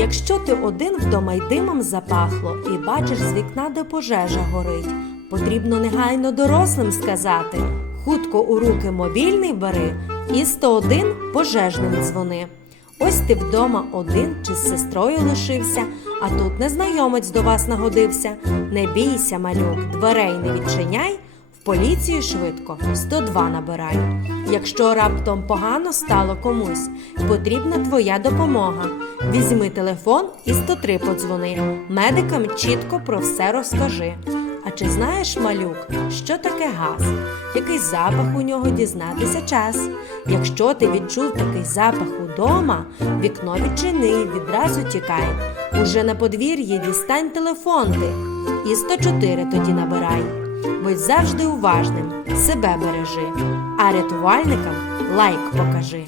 Якщо ти один вдома й димом запахло і бачиш з вікна, де пожежа горить, потрібно негайно дорослим сказати: хутко у руки мобільний бери і 101 пожежним дзвони. Ось ти вдома один чи з сестрою лишився, а тут незнайомець до вас нагодився. Не бійся, малюк, дверей не відчиняй, поліцію швидко 102 набирай. Якщо раптом погано стало комусь, потрібна твоя допомога. Візьми телефон і 103 подзвони. Медикам чітко про все розкажи. А чи знаєш, малюк, що таке газ? Який запах у нього дізнатися час? Якщо ти відчув такий запах удома, вікно відчини, відразу тікай. Уже на подвір'ї дістань телефон ти і 104 тоді набирай. Будь завжди уважним, себе бережи, а рятувальникам лайк покажи.